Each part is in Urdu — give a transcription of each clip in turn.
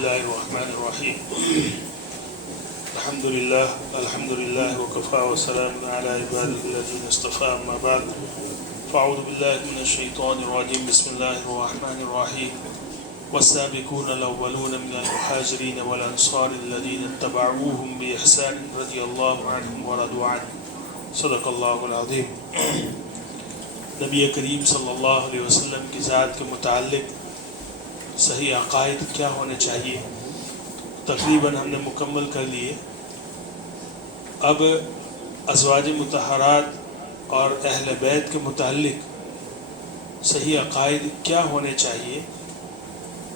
الله الرحمن الرحيم الحمد لله وكفى وسلام على عباده الذين اصطفى أما بعد فأعوذ بالله من الشيطان الرجيم بسم الله الرحمن الرحيم والسابقون الأولون من المهاجرين والأنصار الذين اتبعوهم بإحسان رضي الله عنهم ورضوا عنه صدق الله العظيم. نبی کریم صلی اللہ علیہ وسلم کی ذات کے متعلق صحیح عقائد کیا ہونے چاہیے تقریباً ہم نے مکمل کر لیے. اب ازواج مطہرات اور اہل بیت کے متعلق صحیح عقائد کیا ہونے چاہیے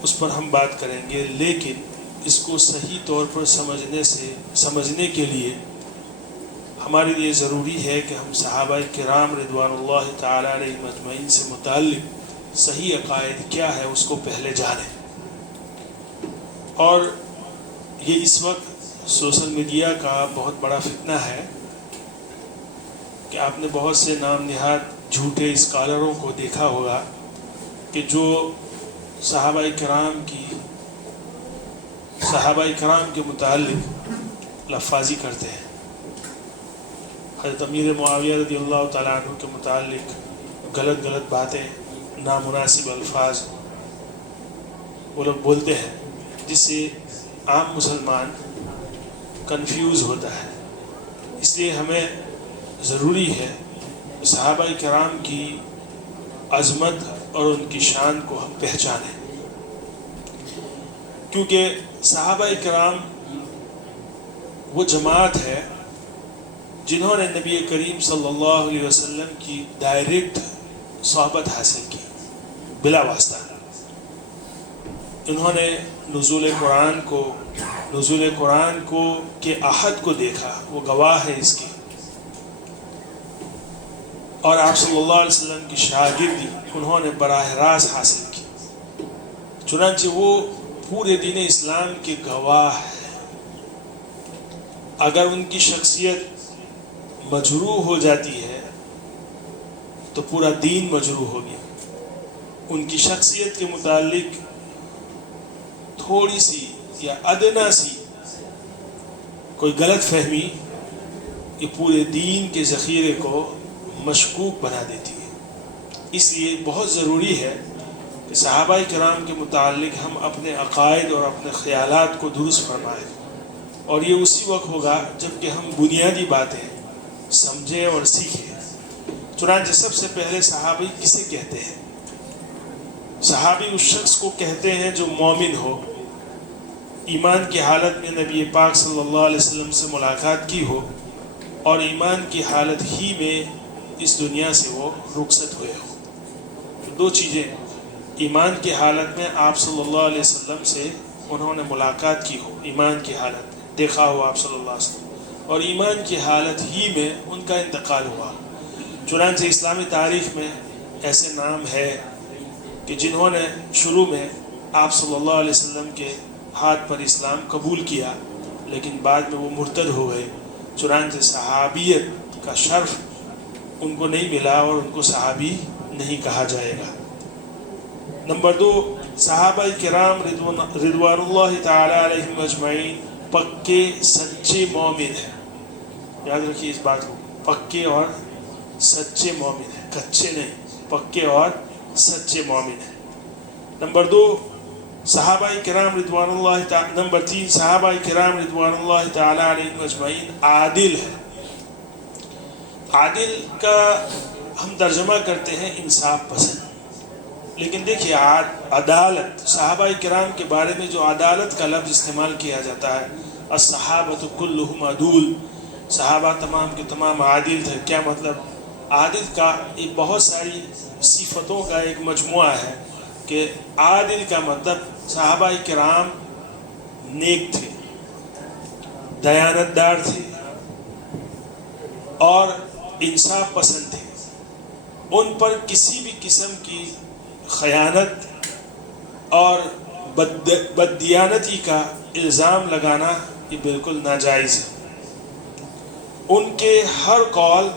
اس پر ہم بات کریں گے، لیکن اس کو صحیح طور پر سمجھنے کے لیے ہمارے لیے ضروری ہے کہ ہم صحابہ کرام رضوان اللہ تعالیٰ علیہ مجمعین سے متعلق صحیح عقائد کیا ہے اس کو پہلے جانیں. اور یہ اس وقت سوشل میڈیا کا بہت بڑا فتنہ ہے کہ آپ نے بہت سے نام نہاد جھوٹے اسکالروں کو دیکھا ہوگا کہ جو صحابہ کرام کے متعلق لفاظی کرتے ہیں. حضرت امیر معاویہ رضی اللہ تعالیٰ عنہ کے متعلق غلط باتیں، نامناسب الفاظ وہ لوگ بولتے ہیں جس سے عام مسلمان کنفیوز ہوتا ہے. اس لیے ہمیں ضروری ہے کہ صحابہ کرام کی عظمت اور ان کی شان کو ہم پہچانیں، کیونکہ صحابہ کرام وہ جماعت ہے جنہوں نے نبی کریم صلی اللہ علیہ وسلم کی ڈائریکٹ صحبت حاصل کی بلا واسطہ. انہوں نے نزول قرآن کو کے عہد کو دیکھا، وہ گواہ ہے اس کی، اور آپ صلی اللہ علیہ وسلم کی شاگردی انہوں نے براہ راست حاصل کی. چنانچہ وہ پورے دین اسلام کے گواہ ہیں. اگر ان کی شخصیت مجروح ہو جاتی ہے تو پورا دین مجروح ہو گیا. ان کی شخصیت کے متعلق تھوڑی سی یا ادنا سی کوئی غلط فہمی یہ پورے دین کے ذخیرے کو مشکوک بنا دیتی ہے. اس لیے بہت ضروری ہے کہ صحابہ کرام کے متعلق ہم اپنے عقائد اور اپنے خیالات کو درست فرمائیں، اور یہ اسی وقت ہوگا جب کہ ہم بنیادی باتیں سمجھیں اور سیکھیں. چنانچہ سب سے پہلے صحابی کسے کہتے ہیں؟ صحابی اس شخص کو کہتے ہیں جو مومن ہو، ایمان کی حالت میں نبی پاک صلی اللہ علیہ وسلم سے ملاقات کی ہو، اور ایمان کی حالت ہی میں اس دنیا سے وہ رخصت ہوئے ہو. دو چیزیں، ایمان کی حالت میں آپ صلی اللہ علیہ وسلم سے انہوں نے ملاقات کی ہو، ایمان کی حالت میں دیکھا ہو آپ صلی اللہ علیہ وسلم، اور ایمان کی حالت ہی میں ان کا انتقال ہوا. چنانچہ اسلامی تاریخ میں ایسے نام ہے کہ جنہوں نے شروع میں آپ صلی اللہ علیہ وسلم کے ہاتھ پر اسلام قبول کیا لیکن بعد میں وہ مرتد ہو گئے. چنانچہ صحابیت کا شرف ان کو نہیں ملا اور ان کو صحابی نہیں کہا جائے گا. نمبر 2، صحابہ کرام رضوان اللہ تعالیٰ علیہم اجمعین پکے سچے مومن ہیں. یاد رکھیے اس بات کو، پکے اور سچے مومن ہیں، کچے نہیں، پکے اور سچے مومن ہیں. نمبر 2، صحابہ کرام رضوان اللہ تعالیٰ. نمبر 3، صحابہ کرام رضوان اللہ تعالیٰ علیہم اجمعین عادل ہے. عادل کا ہم ترجمہ کرتے ہیں انصاف پسند، لیکن دیکھیے عدالت، صحابہ کرام کے بارے میں جو عدالت کا لفظ استعمال کیا جاتا ہے، الصحابۃ کلہم عدول، صحابہ تمام کے تمام عادل تھے. کیا مطلب؟ عادل کا ایک بہت ساری صفتوں کا ایک مجموعہ ہے کہ عادل کا مطلب صحابہ کرام نیک تھے، دیانتدار تھے اور انصاف پسند تھے. ان پر کسی بھی قسم کی خیانت اور بددیانتی کا الزام لگانا یہ بالکل ناجائز ہے. ان کے ہر قول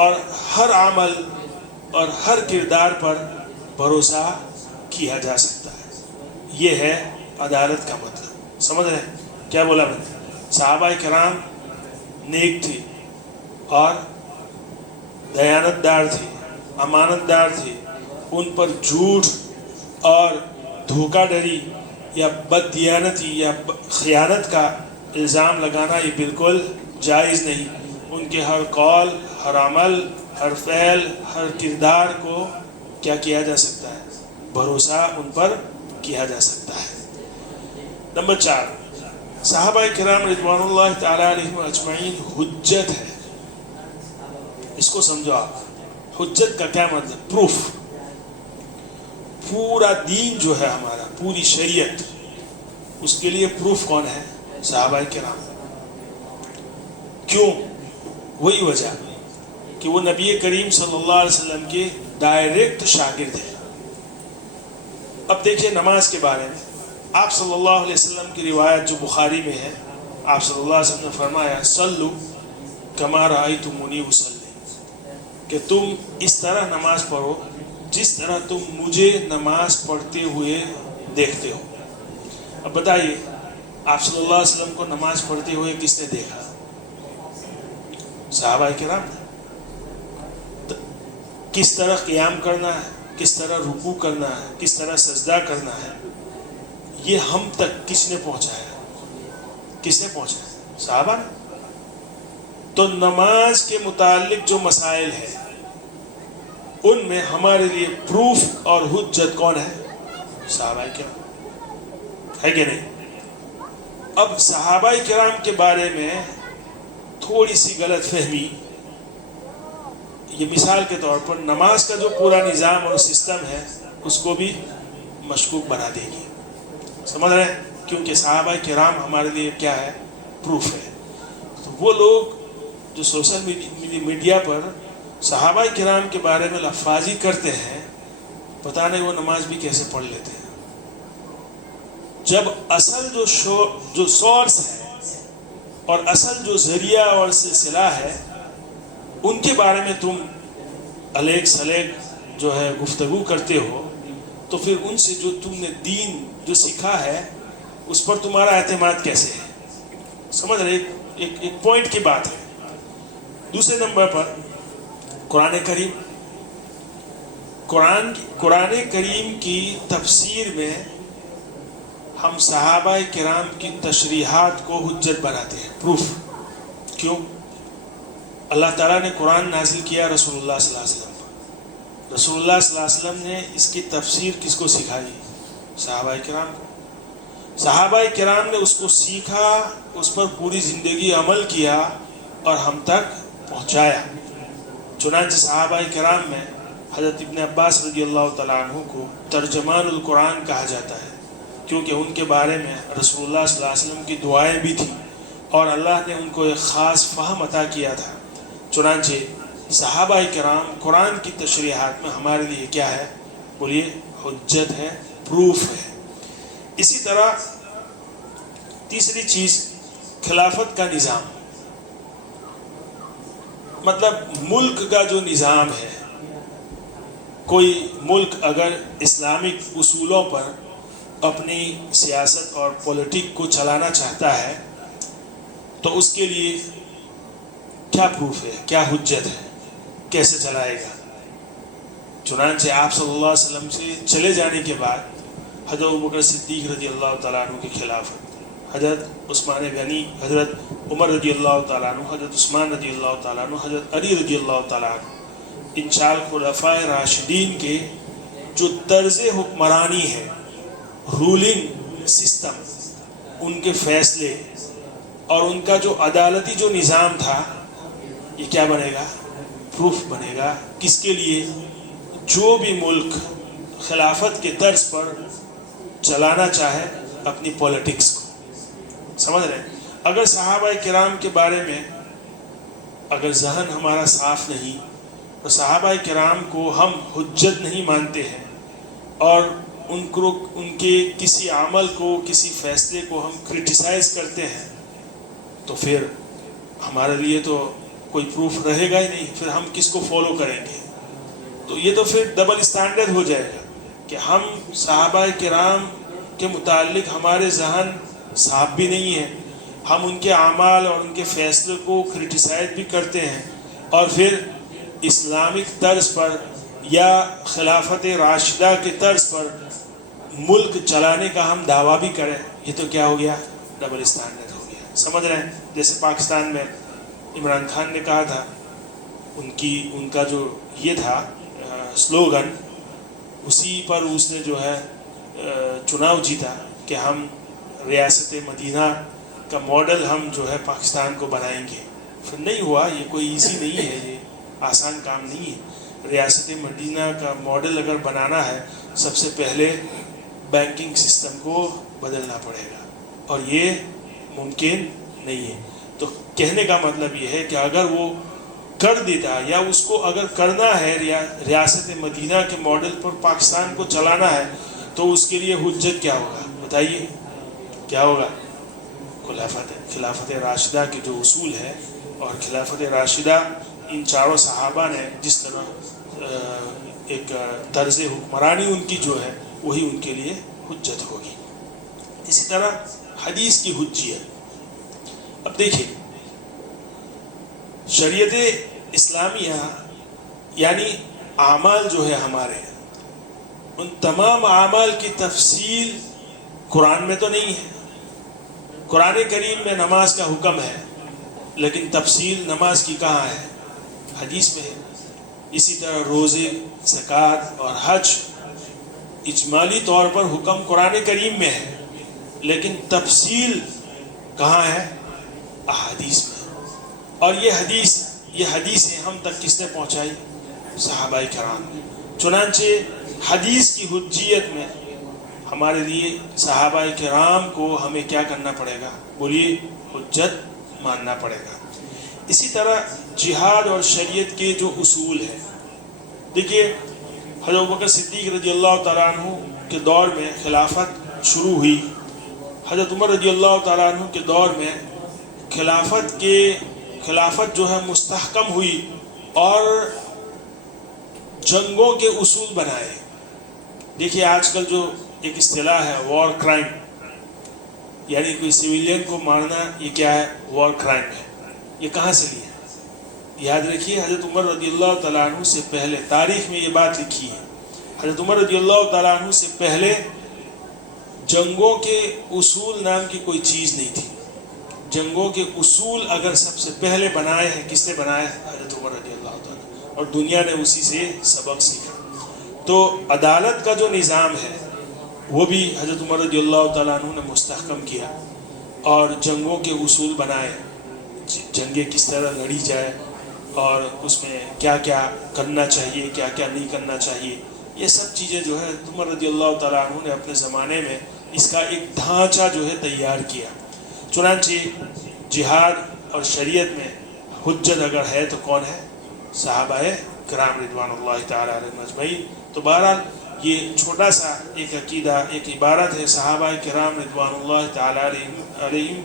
اور ہر عمل اور ہر کردار پر بھروسہ کیا جا سکتا ہے. یہ ہے عدالت کا مطلب سمجھ رہے ہیں؟ کیا بولا میں نے؟ صحابہ کرام نیک تھے اور دیانت دار تھے، امانت دار تھے، ان پر جھوٹ اور دھوکہ دھڑی یا بد دیانتی یا خیانت کا الزام لگانا یہ بالکل جائز نہیں۔ ان کے ہر قول، ہر عمل، ہر فعل، ہر کردار کو کیا کیا جا سکتا ہے؟ بھروسہ ان پر کیا جا سکتا ہے۔ نمبر 4، صحابہ کرام رضوان اللہ تعالی علیہم اجمعین حجت ہے۔ اس کو سمجھو آپ، حجت کا کیا مطلب؟ پروف۔ پورا دین جو ہے ہمارا، پوری شریعت، اس کے لیے پروف کون ہے؟ صحابہ کرام۔ کیوں؟ وہی وجہ کہ وہ نبی کریم صلی اللہ علیہ وسلم کے ڈائریکٹ شاگرد ہیں۔ اب دیکھیں نماز کے بارے میں، آپ صلی اللہ علیہ وسلم کی روایت جو بخاری میں ہے، آپ صلی اللہ علیہ وسلم نے فرمایا صلو کما رأیتمونی اصلی، کہ تم اس طرح نماز پڑھو جس طرح تم مجھے نماز پڑھتے ہوئے دیکھتے ہو۔ اب بتائیے، آپ صلی اللہ علیہ وسلم کو نماز پڑھتے ہوئے کس نے دیکھا؟ صحابہ کرام نے۔ کس طرح قیام کرنا ہے، کس طرح رکوع کرنا ہے، کس طرح سجدہ کرنا ہے، یہ ہم تک کس نے پہنچایا؟ کس نے پہنچایا؟ صحابہ نے۔ تو نماز کے متعلق جو مسائل ہیں ان میں ہمارے لیے پروف اور حجت کون ہے؟ صحابہ کرام، ہے کہ نہیں؟ اب صحابہ کرام کے بارے میں تھوڑی سی غلط فہمی، یہ مثال کے طور پر نماز کا جو پورا نظام اور سسٹم ہے اس کو بھی مشکوک بنا دے گی۔ سمجھ رہے ہیں؟ کیونکہ صحابہ کرام ہمارے لیے کیا ہے؟ پروف ہے۔ تو وہ لوگ جو سوشل میڈیا پر صحابہ کرام کے بارے میں لفاظی کرتے ہیں، پتہ نہیں وہ نماز بھی کیسے پڑھ لیتے ہیں، جب اصل جو سورس ہے اور اصل جو ذریعہ اور سلسلہ ہے ان کے بارے میں تم الیگ سلیگ جو ہے گفتگو کرتے ہو، تو پھر ان سے جو تم نے دین جو سیکھا ہے اس پر تمہارا اعتماد کیسے ہے؟ سمجھ رہے؟ ایک پوائنٹ کی بات ہے۔ دوسرے نمبر پر قرآن کریم، قرآن کریم کی تفسیر میں ہم صحابہ کرام کی تشریحات کو حجت بناتے ہیں، پروف۔ کیوں؟ اللہ تعالیٰ نے قرآن نازل کیا رسول اللہ صلی اللہ علیہ وسلم پر، رسول اللہ صلی اللہ علیہ وسلم نے اس کی تفسیر کس کو سکھائی؟ صحابہ کرام کو۔ صحابہ کرام نے اس کو سیکھا، اس پر پوری زندگی عمل کیا اور ہم تک پہنچایا۔ چنانچہ صحابہ کرام میں حضرت ابن عباس رضی اللہ تعالیٰ عنہ کو ترجمان القرآن کہا جاتا ہے، کیونکہ ان کے بارے میں رسول اللہ صلی اللہ علیہ وسلم کی دعائیں بھی تھیں اور اللہ نے ان کو ایک خاص فہم عطا کیا تھا۔ چنانچہ صحابہ کرام قرآن کی تشریحات میں ہمارے لیے کیا ہے؟ بولیے، حجت ہے، پروف ہے۔ اسی طرح تیسری چیز، خلافت کا نظام، مطلب ملک کا جو نظام ہے۔ کوئی ملک اگر اسلامک اصولوں پر اپنی سیاست اور پولیٹک کو چلانا چاہتا ہے تو اس کے لیے کیا پروف ہے، کیا حجت ہے، کیسے چلائے گا؟ چنانچہ آپ صلی اللہ علیہ وسلم سے چلے جانے کے بعد حضرت ابوبکر صدیق رضی اللہ تعالیٰ عنہ کی خلافت، حضرت عثمان غنی، حضرت عمر رضی اللہ تعالیٰ عنہ، حضرت عثمان رضی اللہ تعالیٰ عنہ، حضرت علی رضی اللہ تعالیٰ عنہ، ان 4 خلفائے راشدین کے جو طرز حکمرانی ہے، رولنگ سسٹم، ان کے فیصلے اور ان کا جو عدالتی جو نظام تھا، یہ کیا بنے گا؟ پروف بنے گا۔ کس کے لیے؟ جو بھی ملک خلافت کے طرز پر چلانا چاہے اپنی پولیٹکس کو۔ سمجھ رہے ہیں؟ اگر صحابہ کرام کے بارے میں اگر ذہن ہمارا صاف نہیں تو صحابہ کرام کو ہم حجت نہیں مانتے ہیں اور ان کے کسی عمل کو، کسی فیصلے کو ہم کرٹیسائز کرتے ہیں، تو پھر ہمارے لیے تو کوئی پروف رہے گا ہی نہیں، پھر ہم کس کو فالو کریں گے؟ تو یہ تو پھر ڈبل اسٹینڈرڈ ہو جائے گا کہ ہم صحابہ کرام کے متعلق ہمارے ذہن صاف بھی نہیں ہے، ہم ان کے اعمال اور ان کے فیصلے کو کرٹیسائز بھی کرتے ہیں، اور پھر اسلامک طرز پر یا خلافت راشدہ کے طرز پر ملک چلانے کا ہم دعویٰ بھی کریں، یہ تو کیا ہو گیا؟ ڈبل اسٹینڈرڈ ہو گیا. سمجھ رہے ہیں؟ جیسے پاکستان میں عمران خان نے کہا تھا، ان کا جو یہ تھا سلوگن، اسی پر اس نے جو ہے چناؤ جیتا کہ ہم ریاست مدینہ کا ماڈل ہم جو ہے پاکستان کو بنائیں گے. پھر نہیں ہوا. یہ کوئی ایزی نہیں ہے، یہ آسان کام نہیں ہے. ریاست مدینہ کا ماڈل اگر بنانا ہے، سب سے پہلے بینکنگ سسٹم کو بدلنا پڑے گا، اور یہ ممکن نہیں ہے. تو کہنے کا مطلب یہ ہے کہ اگر وہ کر دیتا، یا اس کو اگر کرنا ہے ریاست مدینہ کے ماڈل پر پاکستان کو چلانا ہے، تو اس کے لیے حجت کیا ہوگا؟ بتائیے کیا ہوگا؟ خلافت راشدہ کے جو اصول ہے، اور خلافت راشدہ ان چاروں صحابہ نے جس طرح ایک طرز حکمرانی ان کی جو ہے، وہی ان کے لیے حجت ہوگی. اسی طرح حدیث کی حجیت. اب دیکھیں، شریعت اسلامیہ یعنی اعمال جو ہے ہمارے، ان تمام اعمال کی تفصیل قرآن میں تو نہیں ہے. قرآن کریم میں نماز کا حکم ہے، لیکن تفصیل نماز کی کہاں ہے؟ حدیث میں ہے. اسی طرح روزے، زکوٰۃ اور حج اجمالی طور پر حکم قرآن کریم میں ہے، لیکن تفصیل کہاں ہے؟ احادیث میں. اور یہ حدیثیں ہم تک کس نے پہنچائی؟ صحابہ کرام نے. چنانچہ حدیث کی حجیت میں ہمارے لیے صحابہ کرام کو ہمیں کیا کرنا پڑے گا؟ بولیے، حجت ماننا پڑے گا. اسی طرح جہاد اور شریعت کے جو اصول ہیں، دیکھیے حضرت ابوبکر صدیق رضی اللہ تعالیٰ عنہ کے دور میں خلافت شروع ہوئی. حضرت عمر رضی اللہ تعالیٰ عنہ کے دور میں خلافت جو ہے مستحکم ہوئی، اور جنگوں کے اصول بنائے. دیکھیے آج کل جو ایک اصطلاح ہے وار کرائم، یعنی کوئی سویلین کو مارنا، یہ کیا ہے؟ وار کرائم ہے. یہ کہاں سے لیا؟ یاد رکھیے حضرت عمر رضی اللہ تعالیٰ عنہ سے پہلے، تاریخ میں یہ بات لکھی ہے، حضرت عمر رضی اللہ تعالیٰ عنہ سے پہلے جنگوں کے اصول نام کی کوئی چیز نہیں تھی. جنگوں کے اصول اگر سب سے پہلے بنائے ہیں، کس نے بنائے؟ حضرت عمر رضی اللہ تعالیٰ، اور دنیا نے اسی سے سبق سیکھا. تو عدالت کا جو نظام ہے، وہ بھی حضرت عمر رضی اللہ تعالیٰ عنہ نے مستحکم کیا، اور جنگوں کے اصول بنائے. جنگیں کس طرح لڑی جائے، اور اس میں کیا کیا کرنا چاہیے، کیا کیا نہیں کرنا چاہیے، یہ سب چیزیں جو ہے عمر رضی اللہ تعالیٰ عنہ نے اپنے زمانے میں اس کا ایک ڈھانچہ جو ہے تیار کیا. چنانچہ جہاد اور شریعت میں حجت اگر ہے تو کون ہے؟ صحابہ کرام رضوان اللہ تعالیٰ علیہم اجمعین. تو بہرحال یہ چھوٹا سا ایک عقیدہ، ایک عبارت ہے، صحابہ کرام رضوان اللہ تعالیٰ علیہم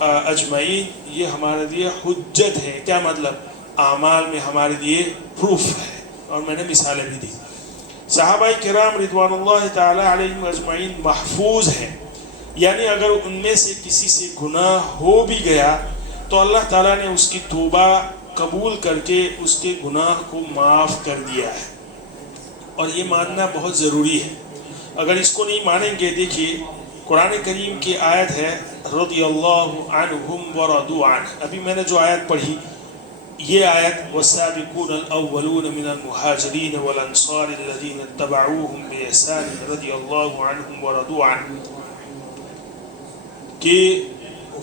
اجمعین یہ ہمارے لیے حجت ہے. کیا مطلب؟ اعمال میں ہمارے لیے پروف ہے، اور میں نے مثالیں بھی دی. صحابہ کرام رضوان اللہ تعالیٰ علیہم اجمعین محفوظ ہیں، یعنی اگر ان میں سے کسی سے گناہ ہو بھی گیا تو اللہ تعالیٰ نے اس کی توبہ قبول کر کے اس کے گناہ کو معاف کر دیا ہے. اور یہ ماننا بہت ضروری ہے. اگر اس کو نہیں مانیں گے، دیکھیے قرآن کریم کی آیت ہے رضی اللہ عنہم ورضوا عنہ. ابھی میں نے جو آیت پڑھی، یہ آیت والسابقون الاولون من المہاجرین والانصار الذین اتبعوہم بإحسان رضی اللہ عنہم ورضوا عنہ، کہ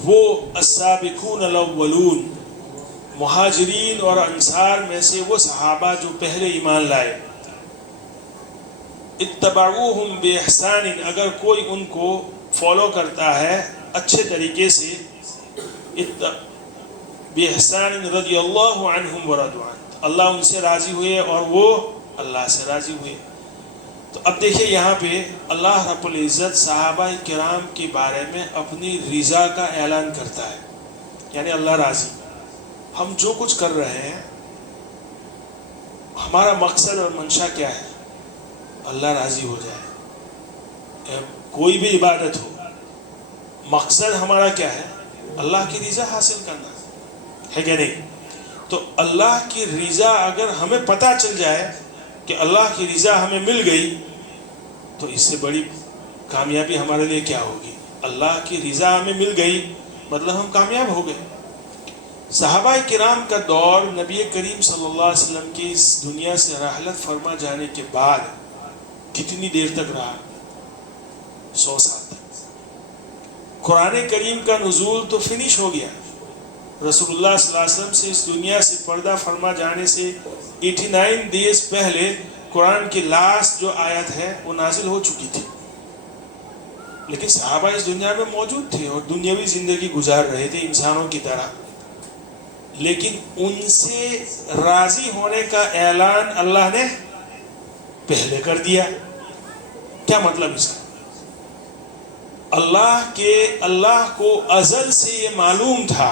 وہ السابقون الاولون، مہاجرین اور انصار میں سے وہ صحابہ جو پہلے ایمان لائے، اتبعوہم بإحسان، اگر کوئی ان کو فالو کرتا ہے اچھے طریقے سے، بإحسان رضی اللہ عنہم ورضوا عنہ، اللہ ان سے راضی ہوئے اور وہ اللہ سے راضی ہوئے. تو اب دیکھیں یہاں پہ اللہ رب العزت صحابہ کرام کے بارے میں اپنی رضا کا اعلان کرتا ہے، یعنی اللہ راضی. ہم جو کچھ کر رہے ہیں، ہمارا مقصد اور منشا کیا ہے؟ اللہ راضی ہو جائے. کوئی بھی عبادت ہو، مقصد ہمارا کیا ہے؟ اللہ کی رضا حاصل کرنا ہے کہ نہیں؟ تو اللہ کی رضا اگر ہمیں پتہ چل جائے کہ اللہ کی رضا ہمیں مل گئی، تو اس سے بڑی کامیابی ہمارے لیے کیا ہوگی؟ اللہ کی رضا ہمیں مل گئی مطلب ہم کامیاب ہو گئے۔ صحابہ کرام کا دور نبی کریم صلی اللہ علیہ وسلم کی اس دنیا سے رحلت فرما جانے کے بعد کتنی دیر تک رہا؟ 100 سال تک۔ قرآن کریم کا نزول تو فنش ہو گیا، رسول اللہ صلی اللہ علیہ وسلم سے اس دنیا سے پردہ فرما جانے سے 89 دیز پہلے قرآن کی لاسٹ جو آیت ہے وہ نازل ہو چکی تھی، لیکن صحابہ اس دنیا میں موجود تھے اور دنیاوی زندگی گزار رہے تھے انسانوں کی طرح، لیکن ان سے راضی ہونے کا اعلان اللہ نے پہلے کر دیا۔ کیا مطلب اس کا؟ اللہ کو ازل سے یہ معلوم تھا۔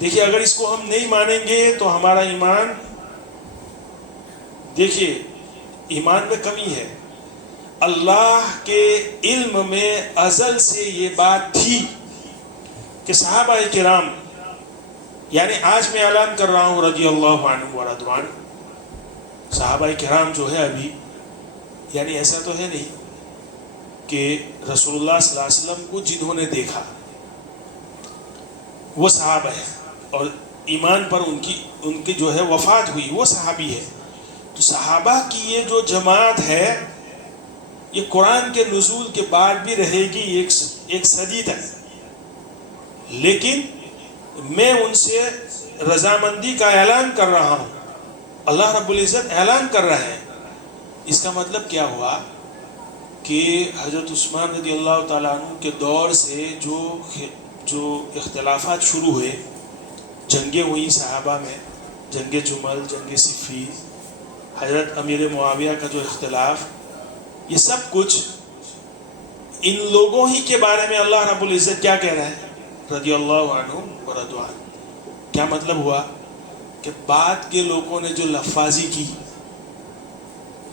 دیکھیے اگر اس کو ہم نہیں مانیں گے تو ہمارا ایمان، دیکھیے ایمان میں کمی ہے۔ اللہ کے علم میں ازل سے یہ بات تھی کہ صحابہ کرام، یعنی آج میں اعلان کر رہا ہوں رضی اللہ عنہ ورضوان، صحابہ کرام جو ہے ابھی، یعنی ایسا تو ہے نہیں کہ رسول اللہ صلی اللہ علیہ وسلم کو جنہوں نے دیکھا وہ صحابہ ہے اور ایمان پر ان کی جو ہے وفات ہوئی وہ صحابی ہے۔ تو صحابہ کی یہ جو جماعت ہے یہ قرآن کے نزول کے بعد بھی رہے گی ایک صدی تک، لیکن میں ان سے رضامندی کا اعلان کر رہا ہوں، اللہ رب العزت اعلان کر رہا ہے۔ اس کا مطلب کیا ہوا کہ حضرت عثمان رضی اللہ تعالیٰ عنہ کے دور سے جو اختلافات شروع ہوئے، جنگیں ہوئی صحابہ میں، جنگ جمل، جنگ صفین، حضرت امیر معاویہ کا جو اختلاف، یہ سب کچھ ان لوگوں ہی کے بارے میں اللہ رب العزت کیا کہہ رہا ہے؟ رضی اللہ عنہ ورضوان۔ کیا مطلب ہوا کہ بعد کے لوگوں نے جو لفاظی کی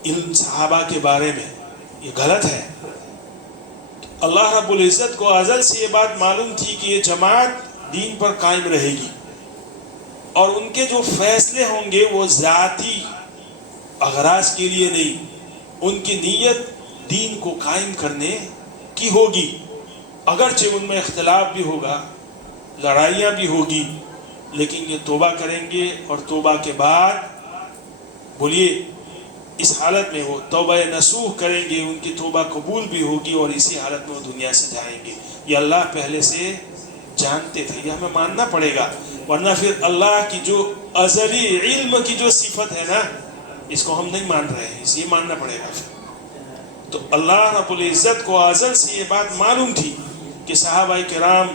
ان صحابہ کے بارے میں، یہ غلط ہے۔ اللہ رب العزت کو ازل سے یہ بات معلوم تھی کہ یہ جماعت دین پر قائم رہے گی، اور ان کے جو فیصلے ہوں گے وہ ذاتی اغراض کے لیے نہیں، ان کی نیت دین کو قائم کرنے کی ہوگی، اگرچہ ان میں اختلاف بھی ہوگا، لڑائیاں بھی ہوگی، لیکن یہ توبہ کریں گے، اور توبہ کے بعد بولیے اس حالت میں وہ توبہ نصوح کریں گے، ان کی توبہ قبول بھی ہوگی، اور اسی حالت میں وہ دنیا سے جائیں گے۔ یہ اللہ پہلے سے جانتے تھے، یہ ہمیں ماننا پڑے گا، ورنہ پھر اللہ کی جو ازلی علم کی جو صفت ہے نا، اس کو ہم نہیں مان رہے ہیں، اس یہ ماننا پڑے گا۔ تو اللہ رب العزت کو ازل سے یہ بات معلوم تھی کہ صحابہ کرام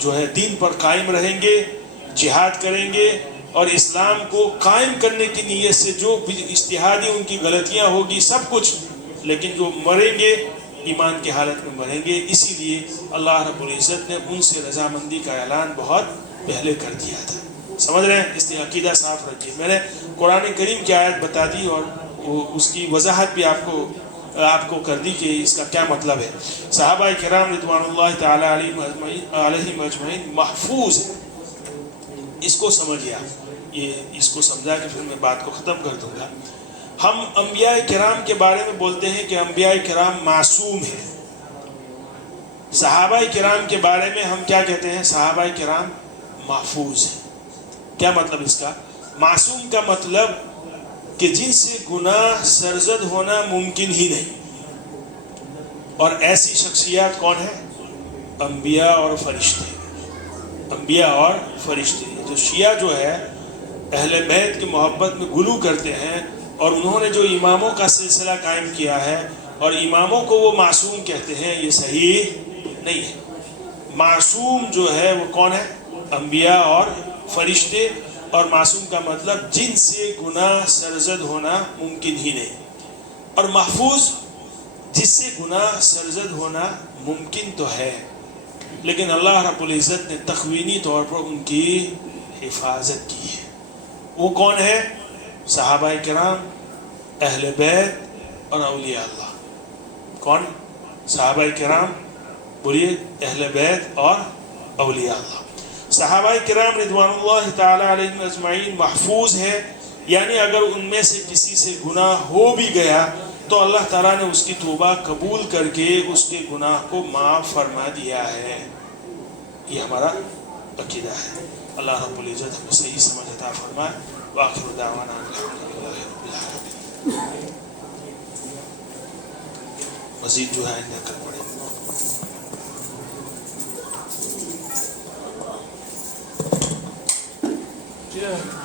جو ہے دین پر قائم رہیں گے، جہاد کریں گے، اور اسلام کو قائم کرنے کی نیت سے جو اجتہادی ان کی غلطیاں ہوگی سب کچھ، لیکن جو مریں گے ایمان کی حالت میں مریں گے۔ اسی لیے اللہ رب العزت نے ان سے رضامندی کا اعلان بہت پہلے کر دیا تھا۔ سمجھ رہے ہیں؟ اس لیے عقیدہ صاف رکھیے۔ میں نے قرآن کریم کی آیت بتا دی اور اس کی وضاحت بھی آپ کو کر دی کہ اس کا کیا مطلب ہے۔ صحابہ کرام رضوان اللہ تعالی علیہم اجمعین محفوظ ہے، اس کو سمجھیا، اس کو سمجھا کہ پھر میں بات کو ختم کر دوں گا۔ ہم انبیاء کرام کے بارے میں بولتے ہیں کہ انبیاء کرام معصوم ہیں، صحابہ کرام کے بارے میں ہم کیا کہتے ہیں؟ صحابہ کرام محفوظ ہیں۔ کیا مطلب اس کا؟ معصوم کا مطلب کہ جن سے گناہ سرزد ہونا ممکن ہی نہیں، اور ایسی شخصیات کون ہیں؟ انبیاء اور فرشتے، انبیاء اور فرشتے۔ جو شیعہ جو ہے اہل بیت کی محبت میں غلو کرتے ہیں، اور انہوں نے جو اماموں کا سلسلہ قائم کیا ہے اور اماموں کو وہ معصوم کہتے ہیں، یہ صحیح نہیں ہے۔ معصوم جو ہے وہ کون ہے؟ انبیاء اور فرشتے، اور معصوم کا مطلب جن سے گناہ سرزد ہونا ممکن ہی نہیں، اور محفوظ جس سے گناہ سرزد ہونا ممکن تو ہے، لیکن اللہ رب العزت نے تخوینی طور پر ان کی حفاظت کی ہے۔ وہ کون ہے؟ صحابہ کرام، اہل بیت اور اولیاء اللہ۔ کون؟ صحابہ کرام، بولیے اہل بیت اور اولیاء اللہ. صحابہ کرام رضوان اللہ تعالی علیہم اجمعین محفوظ ہے، یعنی اگر ان میں سے کسی سے گناہ ہو بھی گیا تو اللہ تعالیٰ نے اس کی توبہ قبول کر کے اس کے گناہ کو معاف فرما دیا ہے. یہ ہمارا عقیدہ ہے. اللہ رب العزت ہمیں صحیح سمجھ عطا فرمائے. وآخر دعوانا الحمدللہ رب العالمین. مزید جو ہے آئندہ کل پڑھیں. Yeah.